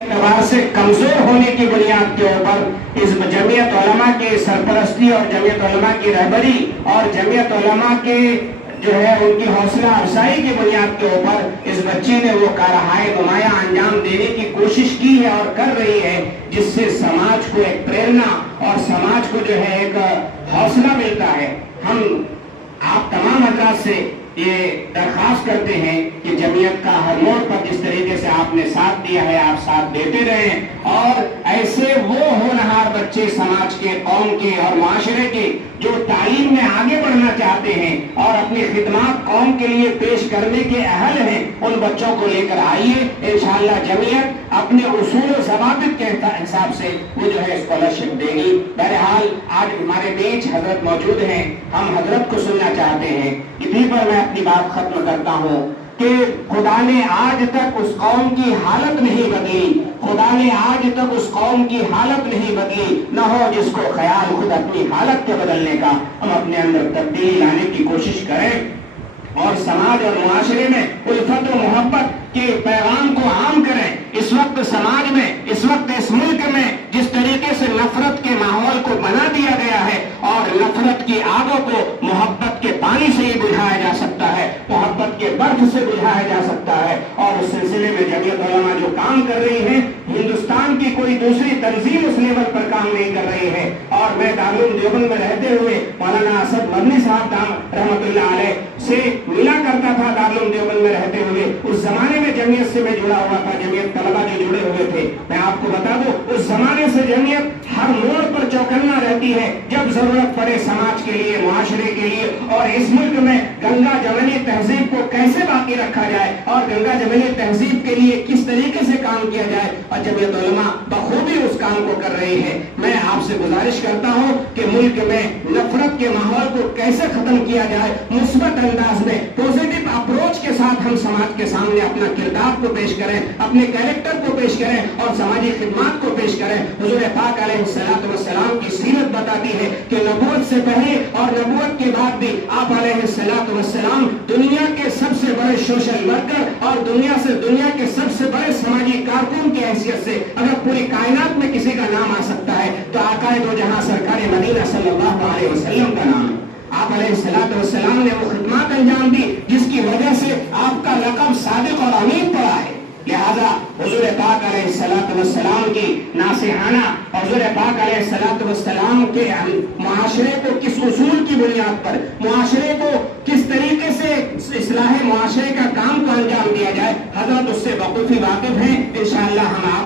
اعتبار سے کمزور ہونے کی بنیاد کے اوپر اس جمعیت علماء کی سرپرستی اور جمعیت علماء کی رہبری اور جمعیت علماء کے جو ہے ان کی حوصلہ افزائی کی بنیاد کے اوپر اس بچے نے وہ کارہائے نمایاں انجام دینے کی کوشش کی ہے اور کر رہی ہے، جس سے سماج کو ایک پریرنا اور سماج کو جو ہے ایک حوصلہ ملتا ہے۔ ہم آپ تمام حضرات سے یہ درخواست کرتے ہیں کہ جمعیت کا ہر موڑ پر جس طریقے سے آپ نے ساتھ دیا ہے آپ ساتھ دیتے رہیں، اور ایسے وہ ہونہار بچے سماج کے، قوم کے اور معاشرے کے جو تعلیم میں آگے بڑھنا چاہتے ہیں اور اپنی خدمات قوم کے لیے پیش کرنے کے اہل ہیں، ان بچوں کو لے کر آئیے۔ انشاءاللہ جمعیت اپنے اصول و ضوابط کے حساب سے وہ جو ہے اسکالرشپ دے گی۔ بہرحال آج ہمارے بیچ حضرت موجود ہیں، ہم حضرت کو سننا چاہتے ہیں۔ اسی پر میں اپنی بات ختم کرتا ہوں کہ خدا نے آج تک اس قوم کی حالت نہیں بدلی، خدا نے آج تک اس قوم کی حالت نہیں بدلی، نہ ہو جس کو خیال خود اپنی حالت کے بدلنے کا۔ ہم اپنے اندر تبدیلی لانے کی کوشش کریں اور سماج اور معاشرے میں الفت و محبت کے پیغام کو عام کریں۔ اس وقت سماج میں، اس وقت اس ملک میں جس طریقے سے نفرت کے ماحول کو بنا دیا گیا ہے اور نفرت کی آگوں کو محبت کے پانی سے ہی بجھایا جا سکتا ہے، محبت کے برف سے بجھایا جا سکتا ہے، اور اس سلسلے میں جمعیت علماء جو کام کر رہی ہے، ہندوستان کی کوئی دوسری تنظیم اس لیول پر کام نہیں کر رہی ہے۔ اور میں دارالعلوم دیوبند میں رہتے ہوئے مولانا اسد مدنی صاحب رحمۃ اللہ علیہ سے ملا کرتا تھا، دارالعلوم دیوبند میں رہتے ہوئے اس زمانے میں جمعیت سے میں جڑا ہوا تھا، جمعیت طلبہ جو جڑے ہوئے تھے۔ میں آپ کو بتا دوں اس زمانے سے جمعیت ہر موڑ پر چوکنا رہتی ہے، جب ضرورت پڑے سماج کے لیے، معاشرے کے لیے، اور اس ملک میں گنگا جمنی تہذیب کو کیسے باقی رکھا جائے اور گنگا جمنی تہذیب کے لیے کس طریقے سے کام کیا جائے، اور جمعیت علماء بخوبی اس کام کو کر رہی ہے۔ میں آپ سے گزارش کرتا ہوں کہ ملک میں نفرت کے ماحول کو کیسے ختم کیا جائے، مثبت انداز میں پوزیٹو اپروچ کے ساتھ ہم سماج کے سامنے اپنا کردار کو پیش کریں، اپنے کیریکٹر کو پیش کریں اور سماجی خدمات کو پیش کریں۔ حضور پاک علیہ السلام کی سیرت بتاتی ہے کہ نبوت سے پہلے اور نبوت کے بعد بھی آپ علیہ السلام دنیا کے سب سے بڑے سوشل ورکر اور دنیا کے سب سے بڑے سماجی کارکن کی حیثیت سے اگر پوری کائنات میں کسی کا نام آ سکتا ہے تو آقا دو جہاں سرکار مدینہ صلی اللہ علیہ وسلم کا نام ہے۔ آپ علیہ السلام نے وہ خدمات انجام دی جس کی وجہ سے آپ کا لقب صادق اور امین پڑا ہے۔ لہذا حضور پاک علیہ السلام کی ناصحانہ، حضور پاک علیہ السلام کے معاشرے کو کس اصول کی بنیاد پر، معاشرے کو کس طریقے سے اصلاح معاشرے کا کام کو انجام دیا جائے، حضرت اس سے بخوبی واقف ہیں۔ انشاءاللہ ہم آپ